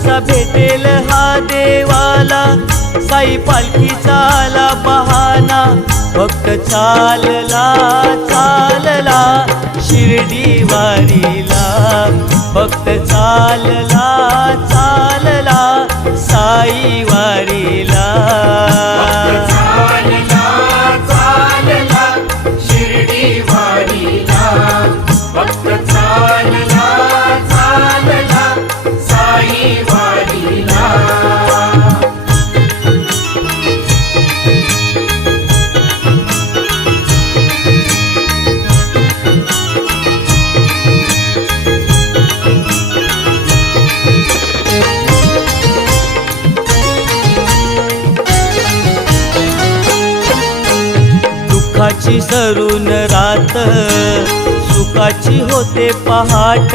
कसा भेटेल हा देवाला, साई पालखीचा आला बहाना, भक्त चालला चालला शिर्डी वारीला, भक्त चालला चालला साई वारीला. चालला चालला शिर्डी वारीला, भक्त चालला चालला साई वारीला. दुःखाची सरून रात, सुखाची होते पहाट,